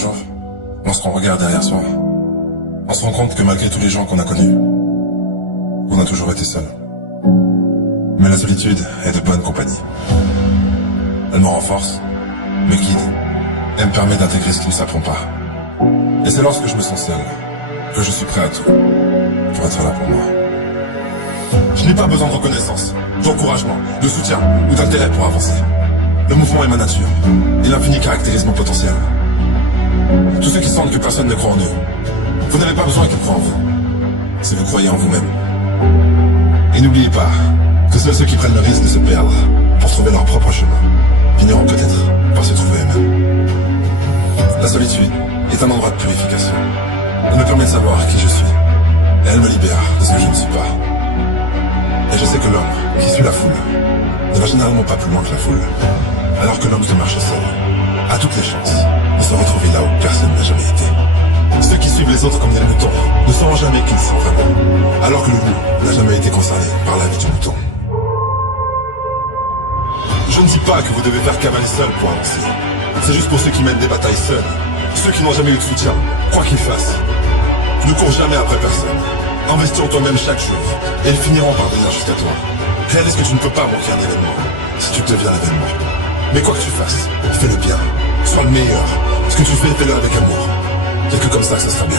jour, lorsqu'on regarde derrière soi, on se rend compte que malgré tous les gens qu'on a connus, on a toujours été seul. Mais la solitude est de bonne compagnie. Elle me renforce, me guide, et me permet d'intégrer ce qui ne s'apprend pas. Et c'est lorsque je me sens seul que je suis prêt à tout pour être là pour moi. Je n'ai pas besoin de reconnaissance, d'encouragement, de soutien ou d'intérêt pour avancer. Le mouvement est ma nature, et l'infini caractérise mon potentiel. Tous ceux qui sentent que personne ne croit en eux, vous n'avez pas besoin qu'ils croient en vous, si vous croyez en vous-même. Et n'oubliez pas que seuls ceux qui prennent le risque de se perdre pour trouver leur propre chemin finiront peut-être par se trouver eux-mêmes. La solitude est un endroit de purification. Elle me permet de savoir qui je suis, et elle me libère de ce que je ne suis pas. Et je sais que l'homme qui suit la foule ne va généralement pas plus loin que la foule, alors que l'homme se marche seul a toutes les chances de se retrouver là où personne n'a jamais été. Ceux qui suivent les autres comme des moutons ne sauront jamais qu'ils sont vraiment, alors que le loup n'a jamais été concerné par la vie du mouton. Je ne dis pas que vous devez faire cavale seul pour avancer. C'est juste pour ceux qui mènent des batailles seuls, ceux qui n'ont jamais eu de soutien, quoi qu'ils fassent. Ne cours jamais après personne. Investis en toi-même chaque jour, et ils finiront par venir jusqu'à toi. Réalise que tu ne peux pas manquer un événement, si tu deviens l'événement. Mais quoi que tu fasses, fais-le bien, sois le meilleur. Ce que tu fais, fais-le avec amour. Il n'y a que comme ça que ça sera bien.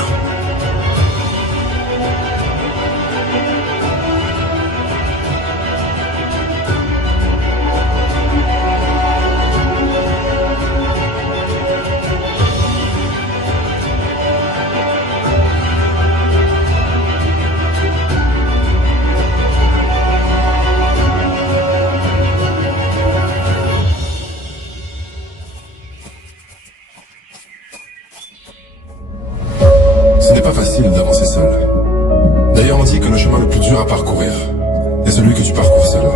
Ce n'est pas facile d'avancer seul. D'ailleurs, on dit que le chemin le plus dur à parcourir est celui que tu parcours seul.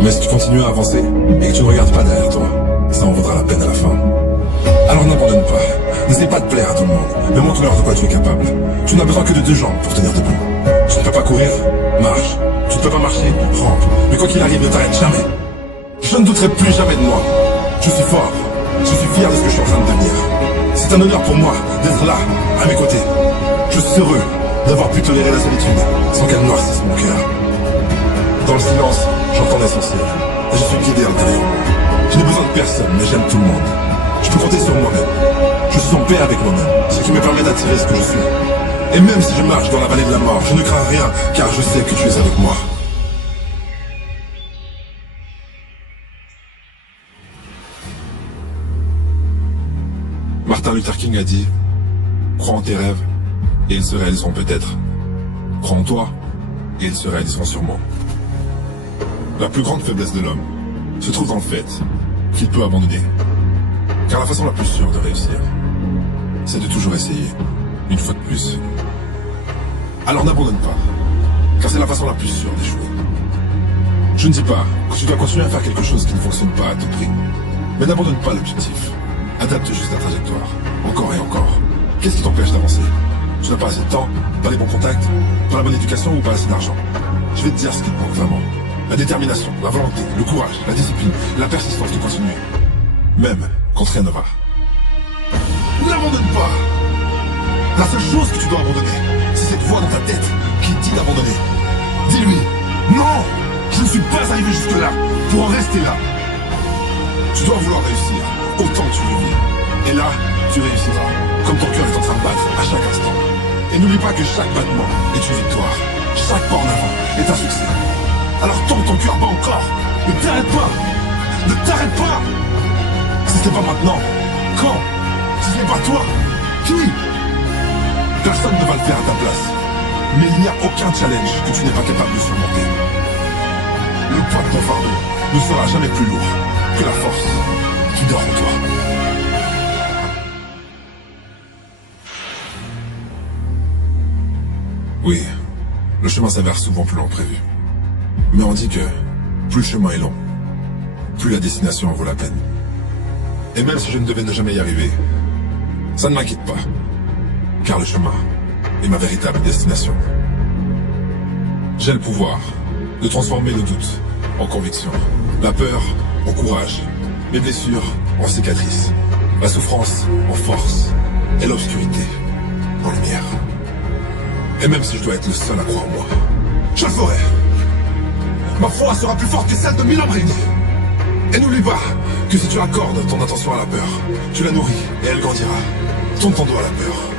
Mais si tu continues à avancer et que tu ne regardes pas derrière toi, ça en vaudra la peine à la fin. Alors n'abandonne pas. N'essaie pas de plaire à tout le monde, mais montre-leur de quoi tu es capable. Tu n'as besoin que de 2 jambes pour tenir debout. Tu ne peux pas courir, marche. Tu ne peux pas marcher, rampe. Mais quoi qu'il arrive, ne t'arrête jamais. Je ne douterai plus jamais de moi. Je suis fort. Je suis fier de ce que je suis en train de devenir. C'est un honneur pour moi d'être là, à mes côtés. Je suis heureux d'avoir pu tolérer la solitude sans qu'elle noircisse mon cœur. Dans le silence, j'entends l'essentiel et je suis guidé intérieurement. Je n'ai besoin de personne, mais j'aime tout le monde. Je peux compter sur moi-même. Je suis en paix avec moi-même, ce qui me permet d'attirer ce que je suis. Et même si je marche dans la vallée de la mort, je ne crains rien, car je sais que tu es avec moi. Martin Luther King a dit « Crois en tes rêves, et ils se réaliseront peut-être. Crois en toi, et ils se réaliseront sûrement. » La plus grande faiblesse de l'homme se trouve dans le fait qu'il peut abandonner. Car la façon la plus sûre de réussir, c'est de toujours essayer, une fois de plus. Alors n'abandonne pas, car c'est la façon la plus sûre d'échouer. Je ne dis pas que tu dois continuer à faire quelque chose qui ne fonctionne pas à tout prix, mais n'abandonne pas l'objectif. Adapte juste ta trajectoire, encore et encore. Qu'est-ce qui t'empêche d'avancer? Tu n'as pas assez de temps, pas les bons contacts, pas la bonne éducation ou pas assez d'argent. Je vais te dire ce qui te manque vraiment. La détermination, la volonté, le courage, la discipline, la persistance de continuer. Même quand rien ne va. N'abandonne pas! La seule chose que tu dois abandonner, c'est cette voix dans ta tête qui dit d'abandonner. Dis-lui, non! Je ne suis pas arrivé jusque-là pour en rester là. Tu dois vouloir réussir, autant que tu veux vivre. Et là, tu réussiras, comme ton cœur est en train de battre à chaque instant. Et n'oublie pas que chaque battement est une victoire. Chaque pas en avant est un succès. Alors tant que ton cœur bat encore, ne t'arrête pas! Ne t'arrête pas! Si ce n'est pas maintenant, quand? Si ce n'est pas toi, qui? Personne ne va le faire à ta place. Mais il n'y a aucun challenge que tu n'es pas capable de surmonter. Le poids de ton fardeau ne sera jamais plus lourd que la force qui dort en toi. Oui, le chemin s'avère souvent plus long que prévu. Mais on dit que plus le chemin est long, plus la destination en vaut la peine. Et même si je ne devais ne jamais y arriver, ça ne m'inquiète pas, car le chemin est ma véritable destination. J'ai le pouvoir de transformer le doute en conviction, la peur en courage, mes blessures en cicatrices. La souffrance en force et l'obscurité en lumière. Et même si je dois être le seul à croire en moi, je le ferai. Ma foi sera plus forte que celle de Milambrine. Et n'oublie pas que si tu accordes ton attention à la peur, tu la nourris et elle grandira. Tourne ton dos à la peur.